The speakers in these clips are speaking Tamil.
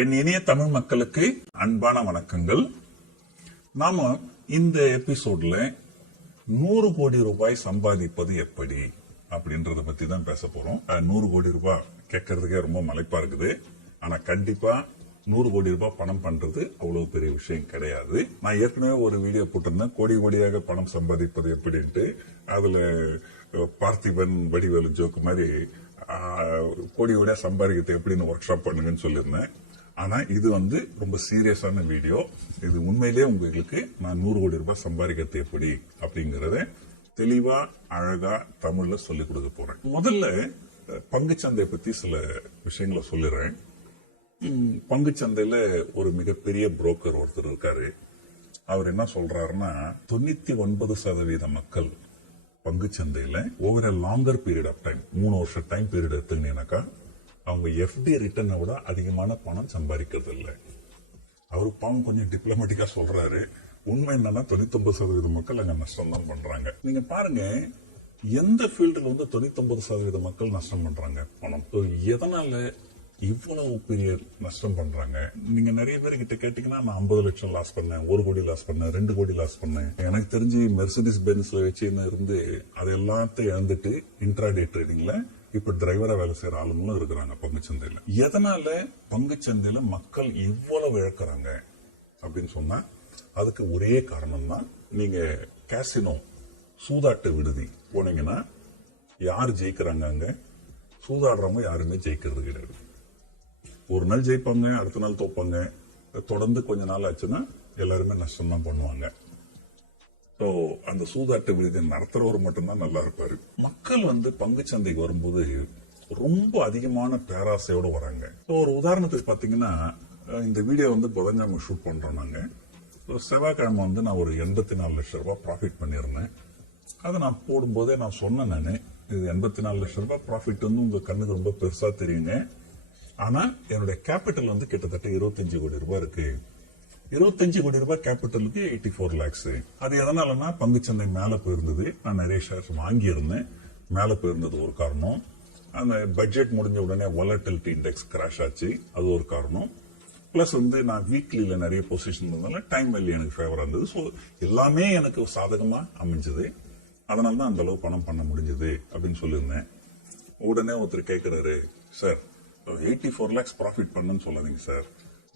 என் இனிய தமிழ் மக்களுக்கு அன்பான வணக்கங்கள். நாம இந்த எபிசோட்ல 100 கோடி ரூபாய் சம்பாதிப்பது எப்படி அப்படின்றத பத்தி தான் பேச போறோம். 100 கோடி ரூபாய் கேட்கறதுக்கே ரொம்ப மலைப்பா இருக்குது. ஆனா கண்டிப்பா 100 கோடி ரூபாய் பணம் பண்றது அவ்வளவு பெரிய விஷயம் கிடையாது. நான் ஏற்கனவே ஒரு வீடியோ போட்டிருந்தேன், கோடி கோடியாக பணம் சம்பாதிப்பது எப்படின்ட்டு. அதுல பார்த்திபன் வடிவேலு ஜோக்கு மாதிரி கோடி கோடியா சம்பாதிக்கிறது எப்படின்னு ஒர்க் ஷாப் பண்ணுங்கன்னு சொல்லியிருந்தேன். ஆனா இது ரொம்ப சீரியஸான வீடியோ. இது உண்மையிலேயே உங்களுக்கு நான் 100 கோடி ரூபாய் சம்பாதிக்கிறது எப்படி அப்படிங்கறத தெளிவா அழகா தமிழ்ல சொல்லிக் கொடுக்க போறேன். முதல்ல பங்குச்சந்தை பத்தி சில விஷயங்களை சொல்லிடுறேன். பங்குச்சந்தையில ஒரு மிகப்பெரிய புரோக்கர் ஒருத்தர் இருக்காரு. அவர் என்ன சொல்றாருன்னா, 99% மக்கள் பங்குச்சந்தையில over longer period of time, 3 வருஷம் டைம் பீரியட் எடுத்துக்கிட்டீங்கன்னாக்கா அவங்க எஃப்டி ரிட்டர்னை விட அதிகமான பணம் சம்பாதிக்கிறது இல்லை. அவரு பாவம் கொஞ்சம் டிப்ளமேட்டிக்கா சொல்றாரு. உண்மை என்னன்னா 99% மக்கள் அங்க நஷ்டம் தான் பண்றாங்க. நீங்க பாருங்க, எந்த ஃபீல்டுல 99% மக்கள் நஷ்டம் பண்றாங்க பணம். எதனால இவ்வளவு பெரிய நஷ்டம் பண்றாங்க? நீங்க நிறைய பேர் கிட்ட கேட்டீங்கன்னா, நான் 50 லட்சம் லாஸ் பண்ணேன், 1 கோடி லாஸ் பண்ணேன், 2 கோடி லாஸ் பண்ணேன். எனக்கு தெரிஞ்சு மெர்சிடிஸ் பென்ஸ்ல வச்சுன்னு இருந்து அது எல்லாத்தையும் இழந்துட்டு இன்ட்ராடே ட்ரேடிங்ல இப்ப டிரைவரா வேலை செய்யற ஆளுங்களும் இருக்கிறாங்க பங்குச்சந்தையில. எதனால பங்குச்சந்தையில மக்கள் இவ்வளவு இழக்கிறாங்க அப்படின்னு சொன்னா அதுக்கு ஒரே காரணம் தான். நீங்க கேசினோ, சூதாட்ட விடுதி போனீங்கன்னா யார் ஜெயிக்கிறாங்க? அங்க சூதாடுறவங்க யாருமே ஜெயிக்கிறது கிடையாது. ஒரு நாள் ஜெயிப்பாங்க, அடுத்த நாள் தோப்பாங்க. தொடர்ந்து கொஞ்ச நாள் ஆச்சுன்னா எல்லாருமே நஷ்டம் தான் பண்ணுவாங்க. அந்த சூதாட்ட விடுதி நடத்துறவர் மட்டும்தான் நல்லா இருப்பாரு. மக்கள் பங்குச்சந்தைக்கு வரும்போது ரொம்ப அதிகமான பேராசையோட வராங்க. ஒரு உதாரணத்துக்கு பாத்தீங்கன்னா, இந்த வீடியோ புதன்கிழமை ஷூட் பண்றோம். நாங்க செவ்வாய்க்கிழமை நான் ஒரு 84 லட்சம் ரூபாய் ப்ராஃபிட் பண்ணிருந்தேன். அதை நான் போடும்போதே நான் சொன்னேன், நானு இது 84 லட்சம் ரூபாய் ப்ராஃபிட் உங்க கண்ணுக்கு ரொம்ப பெருசா தெரியுங்க. ஆனா என்னுடைய கேபிட்டல் கிட்டத்தட்ட 25 கோடி ரூபாய் இருக்கு. 25 கோடி ரூபாய் கேபிட்டலுக்கு 84 lakhs. அது எதனாலன்னா பங்குச்சந்தை மேல போயிருந்தது. நான் நிறைய ஷேர்ஸ் வாங்கி இருந்தேன், மேல போயிருந்தது ஒரு காரணம். அந்த பட்ஜெட் முடிஞ்ச உடனே வாலட்டிலிட்டி இண்டெக்ஸ் கிராஷ் ஆச்சு, அது ஒரு காரணம். பிளஸ் நான் வீக்லில நிறைய பொசிஷன் இருந்ததால டைம் வேல்யூ எனக்கு ஃபேவரா இருந்தது. ஸோ எல்லாமே எனக்கு சாதகமா அமைஞ்சது. அதனாலதான் அந்த அளவு பணம் பண்ண முடிஞ்சது அப்படின்னு சொல்லியிருந்தேன். உடனே ஒருத்தர் கேட்கிறாரு, சார் 84 lakhs ப்ராஃபிட் பண்ணுன்னு சொல்லாதீங்க சார்,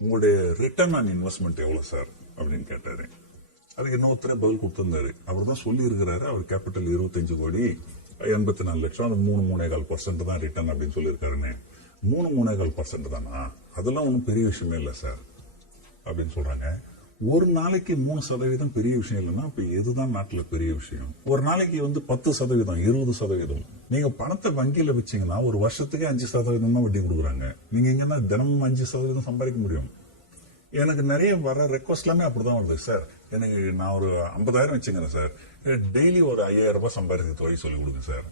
உங்களுடைய ரிட்டர்ன் ஆன் இன்வெஸ்ட்மெண்ட் எவ்வளவு சார் அப்படின்னு கேட்டாரு. அதுக்கு இன்னொருத்தரே பதில் கொடுத்திருந்தாரு. அவர் தான் சொல்லி இருக்கிறாரு, அவர் கேபிட்டல் 25 கோடி 84 லட்சம், அது 3-3.25% தான் ரிட்டர்ன் அப்படின்னு சொல்லியிருக்காருன்னு. 3-3.25% தானா? அதெல்லாம் ஒன்றும் பெரிய விஷயமே இல்லை சார் அப்படின்னு சொல்றாங்க. ஒரு நாளைக்கு 3% பெரிய விஷயம் இல்லைன்னா இப்ப எதுதான் நாட்டுல பெரிய விஷயம்? ஒரு நாளைக்கு 10%, 20%. நீங்க பணத்தை வங்கியில வச்சீங்கன்னா ஒரு வருஷத்துக்கே 5% தான் வட்டி கொடுக்குறாங்க. நீங்க எங்கன்னா தினமும் 5% சம்பாதிக்க முடியும். எனக்கு நிறைய வர ரெக்வஸ்ட் எல்லாமே அப்படிதான் வருது. சார் எனக்கு நான் ஒரு 50,000 வச்சுக்கிறேன் சார், டெய்லி ஒரு 5,000 ரூபாய் சம்பாதிக்க தொழில் சொல்லி கொடுங்க சார்.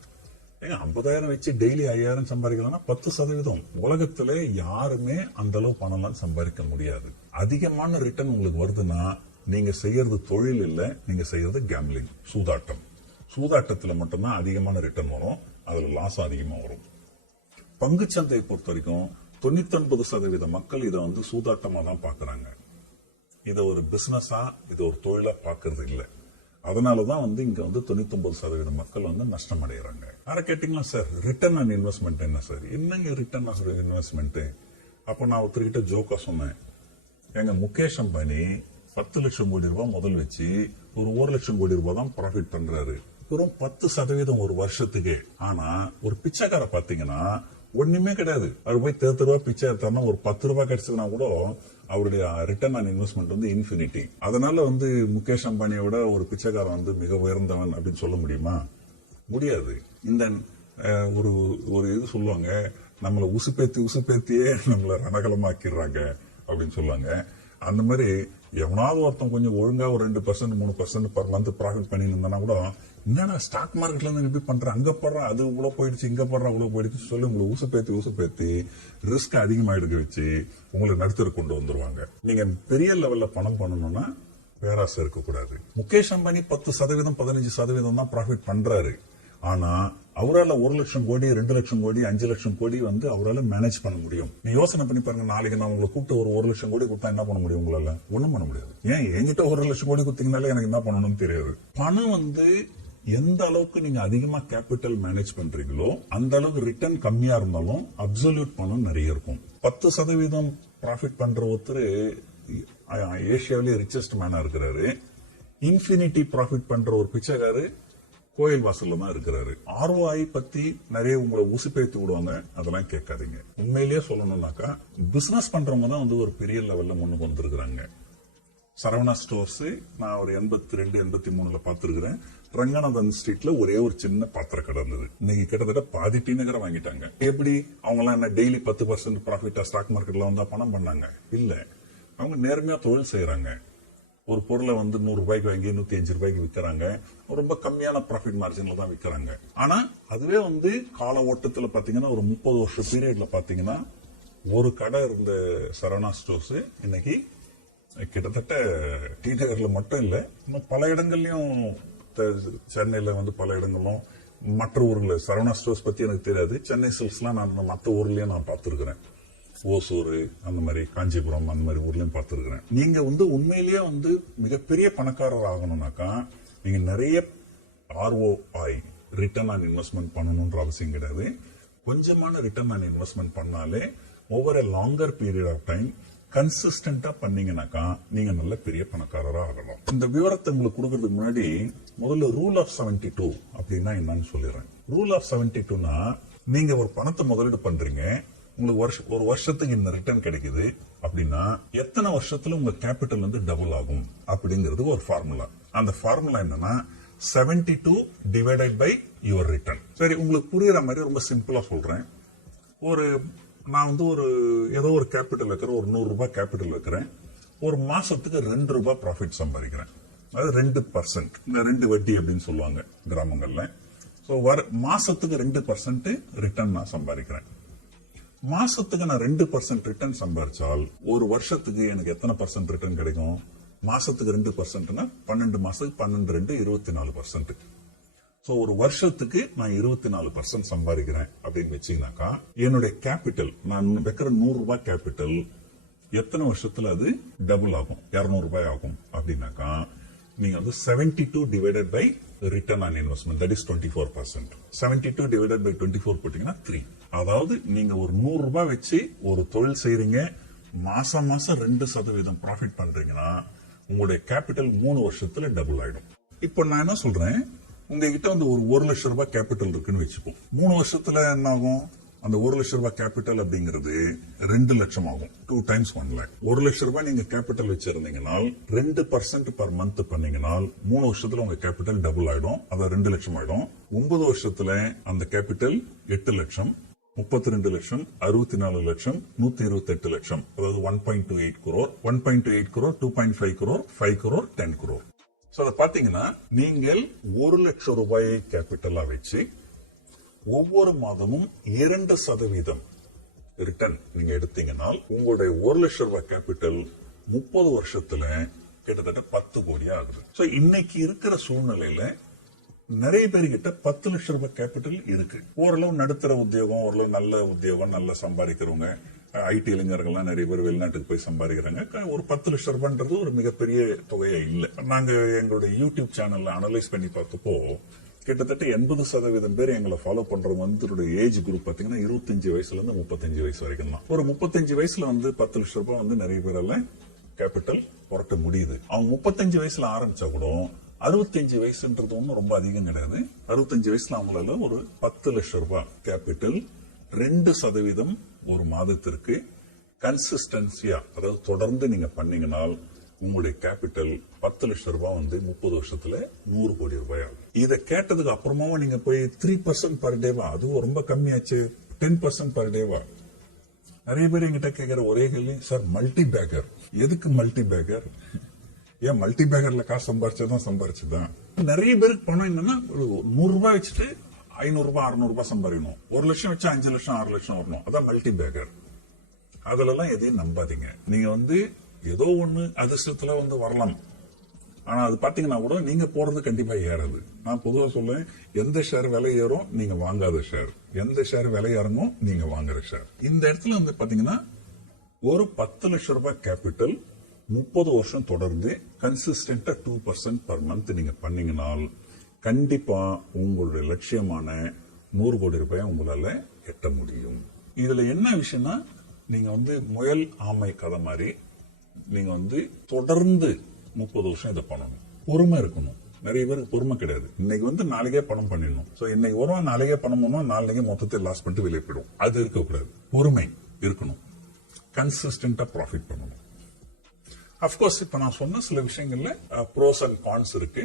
ஏங்க 50,000 வச்சு டெய்லி 5,000 சம்பாதிக்கலாம்னா 10%. உலகத்துல யாருமே அந்த அளவு பணம்லாம் சம்பாதிக்க முடியாது. அதிகமான ரிட்டர்ன் உங்களுக்கு வருதுன்னா நீங்க செய்யறது தொழில் இல்ல, நீங்க செய்யறது கேம்பிளிங், சூதாட்டம். சூதாட்டத்துல மட்டும்தான் அதிகமான ரிட்டர்ன் வரும், அதுல லாஸ் அதிகமா வரும். பங்குச்சந்தையை பொறுத்த வரைக்கும் 99% மக்கள் இதை சூதாட்டமா தான் பாக்குறாங்க. இதை ஒரு பிசினஸா, இது ஒரு தொழிலா பாக்குறது இல்லை. அதனாலதான் இங்க 99% மக்கள் நஷ்டம் அடைகிறாங்க. யார கேட்டீங்களா, சார் ரிட்டர்ன் ஆன் இன்வெஸ்ட்மெண்ட் என்ன சார்? என்னங்க ரிட்டர்ன் ஆன் இன்வெஸ்ட்மெண்ட்? அப்ப நான் ஒருத்தர்கிட்ட ஜோக்கா சொன்னேன், எங்க முகேஷ் அம்பானி 10 லட்சம் கோடி ரூபாய் முதல் வச்சு ஒரு 1 லட்சம் கோடி ரூபாய் தான் ப்ராஃபிட் பண்றாரு, வெறும் 10% ஒரு வருஷத்துக்கு. ஆனா ஒரு பிச்சைக்கார பாத்தீங்கன்னா ஒண்ணுமே கிடையாது, அவர் போய் 30 ரூபாய் பிச்சை எடுத்தாருன்னா ஒரு 10 ரூபாய் கிடைச்சதுன்னா கூட அவருடைய ரிட்டர்ன் ஆன் இன்வெஸ்ட்மெண்ட் இன்ஃபினிட்டி. அதனால முகேஷ் அம்பானியோட ஒரு பிச்சைக்காரன் மிக உயர்ந்தவன் அப்படின்னு சொல்ல முடியுமா? முடியாது. இந்த ஒரு இது சொல்லுவாங்க, நம்மள உசுப்பேத்தியே நம்மள ரணகலமாக்கிடுறாங்க அப்படின்னு சொல்லுவாங்க. அந்த மாதிரி எவனாவது ஒருத்தன் கொஞ்சம் ஒழுங்கா ஒரு 2% 3% பர் மந்த் ப்ராஃபிட் பண்ணிட்டு இருந்தானா கூட, என்னடா ஸ்டாக் மார்க்கெட்ல இருந்து எப்படி பண்ற, அங்க போடுற அது இவ்வளவு போயிடுச்சு, இங்க போடுற இவ்வளவு போயிடுச்சு சொல்லி உங்களை ஊசுப்பேத்தி ரிஸ்க் அதிகமா எடுக்க வச்சு உங்களை நடுத்தர கொண்டு வந்துருவாங்க. நீங்க பெரிய லெவல்ல பணம் பண்ணணும்னா பேராசை இருக்கக்கூடாது. முகேஷ் அம்பானி 10% 15% தான் ப்ராஃபிட் பண்றாரு. ஆனா அவரால் 1 லட்சம் கோடி 2 லட்சம் கோடி 5 லட்சம் கோடி வந்து அவரால் மேனேஜ் பண்ண முடியும். நீ யோசனை பண்ணி பாருங்க, நாளைக்கு நான் உங்களை கூப்பிட்டு ஒரு 1 லட்சம் கோடி கொடுத்தா என்ன பண்ண முடியும்? உங்களால ஒண்ணும் பண்ண முடியாது. ஏன் என்கிட்ட 1 லட்சம் கோடி கொடுத்தீங்கனாலே எனக்கு என்ன பண்ணணும்னு தெரியாது. பணம் வந்து எந்த அளவுக்கு நீங்க அதிகமா கேபிட்டல் மேனேஜ் பண்றீங்களோ அந்த அளவுக்கு ரிட்டர்ன் கம்மியா இருந்தாலும் அப்சல்யூட் பணம் நிறைய இருக்கும். 10% ப்ராஃபிட் பண்ற ஒருத்தர் ஏசியாவிலேயே ரிச்சஸ்ட் மேனா இருக்கிறாரு. இன்ஃபினிட்டி ப்ராஃபிட் பண்ற ஒரு பிச்சைக்காரு கோயில் வாசல்ல தான் இருக்கிறாரு. ROI பத்தி நிறைய உங்களை உசுப்பேத்தி விடுவாங்க, அதெல்லாம் கேட்காதீங்க. உண்மையிலேயே சொல்லணும்னாக்கா பிசினஸ் பண்றவங்க தான் வந்து ஒரு பெரிய லெவல்ல முன்னுக்கு வந்திருக்கிறாங்க. சரவணா ஸ்டோர்ஸ் நான் ஒரு 82 83 பார்த்திருக்கிறேன். ரங்கநாதன் ஸ்ட்ரீட்ல ஒரே ஒரு சின்ன பாத்திர கடை இருந்தது. இன்னைக்கு கிட்டத்தட்ட பாதி டி நகரை வாங்கிட்டாங்க. எப்படி அவங்க எல்லாம் என்ன டெய்லி 10% ப்ராஃபிட்டா ஸ்டாக் மார்க்கெட்ல வந்தா பணம் பண்ணாங்க? இல்ல, அவங்க நேர்மையா தொழில் செய்யறாங்க. ஒரு பொருளை வந்து 100 ரூபாய்க்கு வாங்கி 105 ரூபாய்க்கு விற்கிறாங்க. ரொம்ப கம்மியான ப்ராஃபிட் மார்ஜின்ல தான் விற்கிறாங்க. ஆனா அதுவே வந்து கால ஓட்டத்துல பாத்தீங்கன்னா ஒரு 30 வருஷம் பீரியட்ல பாத்தீங்கன்னா ஒரு கடை இருந்த சரவணா ஸ்டோர்ஸ் இன்னைக்கு கிட்டத்தட்ட டி நகர்ல மட்டும் இல்ல, இன்னும் பல இடங்கள்லயும், சென்னையில வந்து பல இடங்களும் மற்ற ஊர்ல சரவணா ஸ்டோர்ஸ் பத்தி எனக்கு தெரியாது. சென்னை சில்க்ஸ்லாம் நான் மற்ற ஊர்லயும் நான் பார்த்திருக்கிறேன். ஓசூர், அந்த மாதிரி காஞ்சிபுரம், அந்த மாதிரி ஊர்லயும் பார்த்திருக்கிறேன். நீங்க வந்து உண்மையிலேயே வந்து மிகப்பெரிய பணக்காரர் ஆகணும்னாக்கா நீங்க நிறைய ROI ரிட்டர்ன் ஆன் இன்வெஸ்ட்மெண்ட் பண்ணணும்ன்ற அவசியம் கிடையாது. கொஞ்சமான ரிட்டர்ன் ஆன் இன்வெஸ்ட்மெண்ட் பண்ணாலே over a longer period of time கன்சிஸ்டன்டா பண்ணீங்கன்னாக்கா நீங்க நல்ல பெரிய பணக்காரரா ஆகணும். இந்த விவரத்தை உங்களுக்கு கொடுக்கறதுக்கு முன்னாடி முதல்ல ரூல் ஆஃப் 72 அப்படின்னா என்னன்னு சொல்லிடுறேன். ரூல் ஆஃப் 72னா நீங்க ஒரு பணத்தை முதலீடு பண்றீங்க, உங்களுக்கு ஒரு வருஷத்துக்கு இந்த ரிட்டர்ன் கிடைக்குது அப்படின்னா எத்தனை வருஷத்துல உங்க கேபிட்டல் வந்து டபுள் ஆகும் அப்படிங்கிறது ஒரு ஃபார்முலா. அந்த ஃபார்முலா என்னன்னா 72 டிவைடட் பை யுவர் ரிட்டர்ன். சரி, உங்களுக்கு புரியுற மாதிரி ரொம்ப சிம்பிளா சொல்றேன். நான் வந்து ஏதோ ஒரு கேபிட்டல் வைக்கிறேன், ஒரு 100 ரூபாய் கேபிட்டல் வைக்கிறேன். ஒரு மாசத்துக்கு 2 ரூபாய் ப்ராஃபிட் சம்பாதிக்கிறேன். அது 2%, இந்த 2 வட்டி அப்படின்னு சொல்லுவாங்க கிராமங்கள்ல. மாசத்துக்கு 2% ரிட்டர்ன் நான் சம்பாதிக்கிறேன். மாசத்துக்கு நான் 2% ரிட்டர்ன் சம்பாதிச்சால் ஒரு வருஷத்துக்கு எனக்கு எத்தனை % ரிட்டர்ன் கிடைக்கும்? மாசத்துக்கு 2%னா 12 மாசத்துக்கு 12 2 24%. ஒரு வருஷத்துக்கு நான் 24% சம்பாதிக்கிறேன் அப்படின்னு வச்சீங்கன்னாக்கா என்னுடைய கேபிட்டல், நான் வைக்கிற 100 ரூபாய் கேபிட்டல் எத்தனை வருஷத்துல அது டபுள் ஆகும்? 200 ரூபாய் ஆகும். அப்படின்னாக்கா நீங்க வந்து 72 divided by return on investment, that is 24%. 72 divided by 24 போட்டீங்கன்னா 3. அதாவது நீங்க ஒரு 100 ரூபாய் வச்சு ஒரு தொழில் செய்றீங்க, மாசம் 2% ப்ராஃபிட் பண்றீங்கன்னா உங்களுடைய கேபிட்டல் 3 வருஷத்துல டபுள் ஆயிடும். இப்போ நான் என்ன சொல்றேன், உங்ககிட்ட வந்து ஒரு 1 லட்சம் ரூபாய் கேபிட்டல் இருக்குன்னு வச்சுப்போம். 3 வருஷத்துல என்ன ஆகும்? அந்த 1 லட்சம் ரூபாய் கேபிட்டல் அப்படிங்கிறது 2 லட்சம் ஆகும். 2 times 1 lakh. 1 லட்சம் ரூபாய் நீங்க கேபிட்டல் வச்சிருந்தீங்கன்னா 2% பர் மந்த் பண்ணீங்கன்னா 3 வருஷத்துல உங்க கேபிட்டல் டபுள் ஆயிடும். அது 2 லட்சம் ஆயிடும். 9 வருஷத்துல அந்த கேபிட்டல் 8 லட்சம், 32 லட்சம், 64 லட்சம், 128 லட்சம். அதாவது 1.28 crore, 1.28 crore, 2.5 crore, 5 crore, 10 crore. அதை பாத்தீங்கன்னா நீங்கள் 1 லட்சம் ரூபாயை கேபிட்டலா வச்சு ஒவ்வொரு மாதமும் 2% ரிட்டர்ன் நீங்க எடுத்தீங்கன்னா உங்களுடைய 1 லட்சம் ரூபாய் கேபிட்டல் 30 வருஷத்துல கிட்டத்தட்ட 10 கோடி ஆகுது. இன்னைக்கு இருக்கிற சூழ்நிலையில நிறைய பேர்கிட்ட 10 லட்சம் ரூபாய் கேபிட்டல் இருக்கு. ஓரளவு நடுத்தர உத்தியோகம், ஓரளவு நல்ல உத்தியோகம், நல்லா சம்பாதிக்கிறவங்க, IT இளைஞர்கள்லாம் நிறைய பேர் வெளிநாட்டுக்கு போய் சம்பாதிக்கிறாங்க. ஒரு 10 லட்சம் ரூபான்றது ஒரு மிகப்பெரிய தொகையே இல்லை. நாங்க எங்களுடைய யூடியூப் சேனல்ல அனலைஸ் பண்ணி பார்த்தப்போ கிட்டத்தட்ட 80% பேர் எங்களை ஃபாலோ பண்றவங்க வந்து ஏஜ் குரூப் பாத்தீங்கன்னா 25 வயசுல இருந்து 35 வயசு வரைக்கும் தான். ஒரு 35 வயசுல வந்து 10 லட்சம் ரூபாய் வந்து நிறைய பேரால கேபிட்டல் புரட்ட முடியுது. அவங்க 35 வயசுல ஆரம்பிச்சா கூட 65 வயசுன்றது ஒன்றும் ரொம்ப அதிகம் கிடையாது. 65 வயசுல அவங்களால ஒரு 10 லட்சம் ரூபாய் கேபிட்டல் 2% ஒரு மாதத்திற்கு கன்சிஸ்டன்சியா, அதாவது தொடர்ந்து நீங்க பண்ணீங்கன்னா உங்களுடைய கேபிட்டல் 10 லட்சம் ரூபாய் வந்து 30 வருஷத்துல 100 கோடி ரூபாய் ஆகும். இதை கேட்டதுக்கு அப்புறமாவும் நீங்க போய் 3% பர் டேவா, அதுவும் ரொம்ப கம்மியாச்சு, 10% பர் டேவா. நிறைய பேர் எங்கிட்ட கேட்கிற ஒரே கேள்வி, சார் மல்டி பேக்கர் எதுக்கு? மல்டி பேக்கர் ஏன்? மல்டி பேக்கர்ல காசு சம்பாரிச்சதுதான். நிறைய பேருக்கு பணம் என்னன்னா 100 ரூபாய் வச்சுட்டு 500 ரூபாய் 600 ரூபாய் சம்பாதிக்கணும். 1 லட்சம் வச்சா 5 லட்சம் 6 லட்சம் வரணும். அதான் மல்டி பேக்கர். அதுல எல்லாம் எதையும் நம்பாதீங்க. நீங்க வந்து ஏதோ ஒண்ணு அதிர்ஷ்டத்துல வந்து வரலாம். ஆனா அது பாத்தீங்கன்னா கூட நீங்க போறது கண்டிப்பா ஏறாது. நான் பொதுவா சொல்லுவேன், எந்த ஷேர் விலை ஏறும் நீங்க வாங்காத ஷேர், எந்த ஷேர் விலை இறங்கும் நீங்க வாங்குற ஷேர். இந்த இடத்துல வந்து பாத்தீங்கன்னா ஒரு 10 லட்சம் ரூபாய் கேபிட்டல் 30 வருஷம் தொடர்ந்து கன்சிஸ்டன்டா 2% பர் மந்த் நீங்க பண்ணீங்கனால் கண்டிப்பா உங்களுடைய லட்சியமான 100 கோடி ரூபாய் உங்களால எட்ட முடியும். இதுல என்ன விஷயம்னா, நீங்க வந்து முயல் ஆமை கதை மாதிரி நீங்க வந்து தொடர்ந்து 30 வருஷம் இதை பண்ணணும். பொறுமை இருக்கணும். நிறைய பேருக்கு பொறுமை கிடையாது. இன்னைக்கு வந்து நாளைக்கே பணம் பண்ணிடணும். சோ இன்னைக்கு வருவோம், நாளைக்கே பணம் பண்ணோம், நாளைக்கே மொத்தத்தை லாஸ் பண்ணிட்டு வெளியே போயிடும். அது இருக்கக்கூடாது. பொறுமை இருக்கணும். கன்சிஸ்டன்டா ப்ராஃபிட் பண்ணணும். அப்கோர்ஸ் இப்ப நான் சொன்ன சில விஷயங்கள்ல ப்ரோஸ் அண்ட் கான்ஸ் இருக்கு.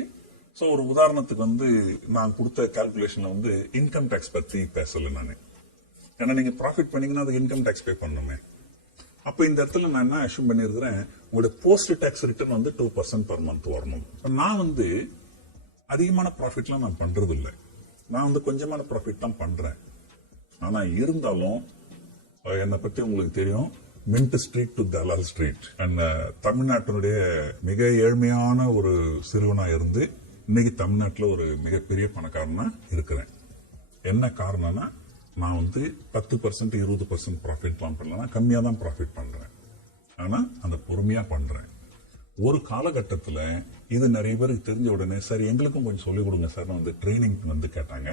சோ ஒரு உதாரணத்துக்கு வந்து நான் கொடுத்த கால்குலேஷன்ல வந்து இன்கம் டேக்ஸ் பத்தி பேசல நானு. ஏன்னா நீங்க ப்ராஃபிட் பண்ணீங்கன்னா அதுக்கு இன்கம் டேக்ஸ் பே பண்ணணுமே. அப்ப இந்த இடத்துல நான் என்ன அஷ்யூம் பண்ணிருக்கிறேன், உங்களுடைய போஸ்ட் டாக்ஸ் ரிட்டர்ன் வந்து 2% பர் மந்த் வரணும். நான் வந்து அதிகமான ப்ராஃபிட்லாம் நான் பண்றது இல்லை. நான் வந்து கொஞ்சமான ப்ராஃபிட் தான் பண்றேன். ஆனா இருந்தாலும் என்னை பத்தி உங்களுக்கு தெரியும், Mint Street to Dalal Street. தமிழ்நாட்டினுடைய மிக ஏழ்மையான ஒரு சிறுவனா இருந்து இன்னைக்கு தமிழ்நாட்டில் ஒரு மிகப்பெரிய பணக்காரனா இருக்கிறேன். என்ன காரணம்னா, நான் வந்து 10% 20% ப்ராஃபிட்லாம் பண்ணலாம், கம்மியா தான் ப்ராஃபிட் பண்றேன். ஆனா அந்த பொறுமையா பண்றேன். ஒரு காலகட்டத்தில் இது நிறைய பேருக்கு தெரிஞ்ச உடனே சார் எங்களுக்கும் கொஞ்சம் சொல்லிக் கொடுங்க சார் வந்து ட்ரைனிங் வந்து கேட்டாங்க.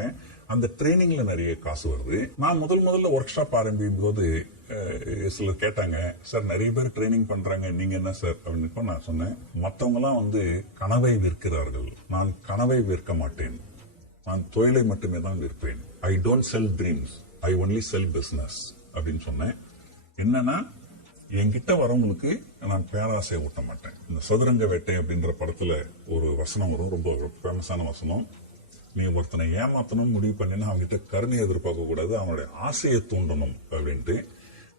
அந்த ட்ரைனிங்ல நிறைய காசு வருது. நான் முதல்ல ஒர்க் ஷாப் ஆரம்பிக்கும் போது சிலர் கேட்டாங்க, சார் நிறைய பேர் ட்ரைனிங் பண்றாங்க, நீங்க என்ன சார் அப்படின்னு. நான் சொன்னேன், மற்றவங்க எல்லாம் வந்து கனவை விற்கிறார்கள், நான் கனவை விற்க மாட்டேன், நான் தொழிலை மட்டுமே தான் விற்பேன். I don't sell dreams, I only sell business அப்படின்னு சொன்னேன். என்னன்னா, என்கிட்ட வரவங்களுக்கு நான் பேராசை ஊட்ட மாட்டேன். இந்த சதுரங்க வேட்டை அப்படின்ற படத்துல ஒரு வசனம் வரும், ரொம்ப ஃபேமஸான வசனம். நீ ஒருத்தனை ஏமாத்தணும்னு முடிவு பண்ணினா அவங்ககிட்ட கருணை எதிர்பார்க்க கூடாது, அவனுடைய ஆசையை தூண்டணும் அப்படின்ட்டு.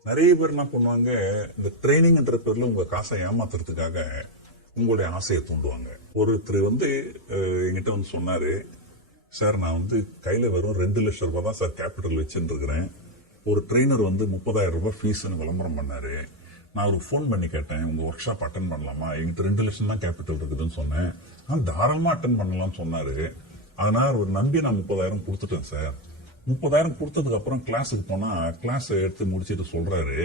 நிறைய பேர் என்ன பண்ணுவாங்க, இந்த ட்ரைனிங்ன்ற பேர்ல உங்க காசை ஏமாத்துறதுக்காக உங்களுடைய ஆசையை தூண்டுவாங்க. ஒருத்தர் வந்து என்கிட்ட வந்து சொன்னாரு, சார் நான் வந்து கையில வெறும் 2 லட்சம் ரூபாய் தான் சார் கேபிட்டல் வச்சுட்டு இருக்கிறேன். ஒரு ட்ரெயினர் வந்து 30,000 ரூபாய் ஃபீஸ்ன்னு விளம்பரம் பண்ணாரு. நான் ஒரு போன் பண்ணி கேட்டேன், உங்க ஒர்க் ஷாப் அட்டன் பண்ணலாமா, எங்கிட்ட 2 லட்சம் தான் கேபிட்டல் இருக்குதுன்னு சொன்னேன். நான் தாராளமா அட்டன் பண்ணலாம்னு சொன்னாரு. அதனால ஒரு நம்பி நான் 30,000 கொடுத்துட்டேன் சார். 30,000 கொடுத்ததுக்கு அப்புறம் கிளாஸுக்கு போனா கிளாஸ் எடுத்து முடிச்சிட்டு சொல்றாரு,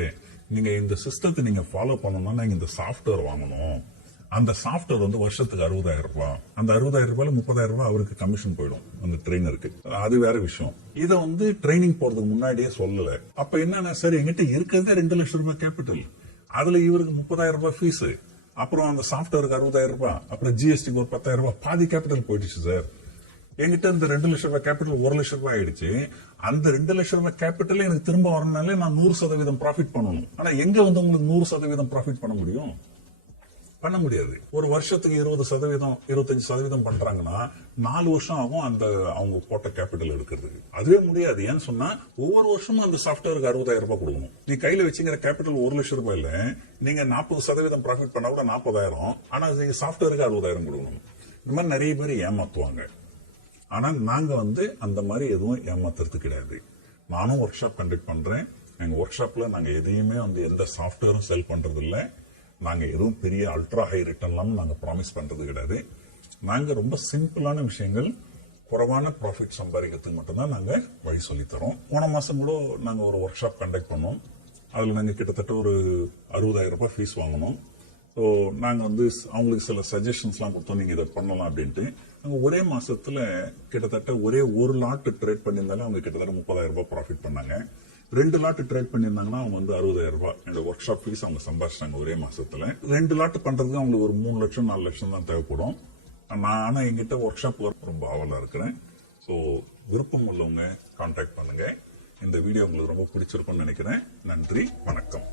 நீங்க இந்த சிஸ்டத்தை நீங்க ஃபாலோ பண்ணணும்னா நீங்க இந்த சாஃப்ட்வேர் வாங்கணும். அந்த சாஃப்ட்வேர் வந்து வருஷத்துக்கு 60,000 ரூபாய். அந்த 60,000 ரூபாயில 30,000 ரூபாய் அவருக்கு கமிஷன் போயிடும் அந்த ட்ரெயினருக்கு. அது வேற விஷயம். இதை வந்து ட்ரைனிங் போறதுக்கு முன்னாடியே சொல்லல. அப்ப என்னன்னா, சரி எங்கிட்ட இருக்கிறதே 2 லட்சம் ரூபாய் கேபிட்டல், அதுல இவருக்கு 30,000 ரூபாய் ஃபீஸ், அப்புறம் அந்த சாஃப்ட்வேருக்கு 60,000 ரூபாய், அப்புறம் ஜிஎஸ்டிக்கு ஒரு 10,000 ரூபாய், பாதி கேபிட்டல் போயிடுச்சு சார். என்கிட்ட இந்த 2 லட்சம் ரூபாய் கேபிட்டல் 1 லட்சம் ரூபாய் ஆயிடுச்சு. அந்த 2 லட்சம் ரூபாய் கேபிட்டல் எனக்கு திரும்ப வரணும்னாலே நான் 100% ப்ராஃபிட் பண்ணணும். ஆனா எங்க வந்து உங்களுக்கு 100% ப்ராஃபிட் பண்ண முடியும்? பண்ண முடியாது. ஒரு வருஷத்துக்கு 20% 25% பண்றாங்கன்னா 4 வருஷம் ஆகும் அந்த அவங்க போட்ட கேபிட்டல் எடுக்கிறதுக்கு. அதுவே முடியாது. ஏன்னு சொன்னா ஒவ்வொரு வருஷமும் அந்த சாஃப்ட்வேருக்கு 60,000 ரூபாய் கொடுக்கணும். நீ கையில வச்சுங்கிற கேபிட்டல் 1 லட்சம் ரூபாயில நீங்க 40% ப்ராஃபிட் பண்ணா கூட 40,000, ஆனா நீங்க சாஃப்ட்வேருக்கு 60,000 கொடுக்கணும். இந்த மாதிரி நிறைய பேர் ஏமாத்துவாங்க. ஆனா நாங்க வந்து அந்த மாதிரி எதுவும் ஏமாத்துறது கிடையாது. நானும் ஒர்க் ஷாப் கண்டக்ட் பண்றேன். எங்க ஒர்க் ஷாப்ல நாங்க எதையுமே வந்து எந்த சாஃப்ட்வேரும் செல் பண்றது இல்ல. நாங்க எதுவும் பெரிய அல்ட்ரா ஹை ரிட்டர்ன்லாம் நாங்க ப்ராமிஸ் பண்றது கிடையாது. நாங்க ரொம்ப சிம்பிளான விஷயங்கள், குறைவான ப்ராஃபிட் சம்பாதிக்கிறதுக்கு மட்டும்தான் நாங்க வழி சொல்லி தரோம். போன மாசம் கூட நாங்க ஒரு ஒர்க் ஷாப் கண்டக்ட் பண்ணோம். அதுல நாங்க கிட்டத்தட்ட ஒரு 60,000 ரூபாய் ஃபீஸ் வாங்கணும். ஸோ நாங்க வந்து அவங்களுக்கு சில சஜஷன்ஸ்லாம் கொடுத்தோம், நீங்க இதை பண்ணலாம் அப்படின்ட்டு. நாங்க ஒரே மாசத்துல கிட்டத்தட்ட ஒரே ஒரு லாட் ட்ரேட் பண்ணியிருந்தாலும் அவங்க கிட்டத்தட்ட 30,000 ரூபாய் ப்ராஃபிட் பண்ணாங்க. 2 லாட் ட்ரேட் பண்ணியிருந்தாங்கன்னா அவங்க வந்து 60,000 ரூபாய் என்னோட ஒர்க் ஷாப் ஃபீஸ் அவங்க சம்பாதிச்சாங்க ஒரே மாசத்துல. 2 லாட் பண்றதுக்கு அவங்களுக்கு ஒரு 3 லட்சம் 4 லட்சம் தான் தேவைப்படும். ஆனா எங்கிட்ட ஒர்க் ஷாப் ரொம்ப ஆவலா இருக்கிறேன். ஸோ விருப்பம் உள்ளவங்க கான்டாக்ட் பண்ணுங்க. இந்த வீடியோ உங்களுக்கு ரொம்ப பிடிச்சிருக்கும்னு நினைக்கிறேன். நன்றி, வணக்கம்.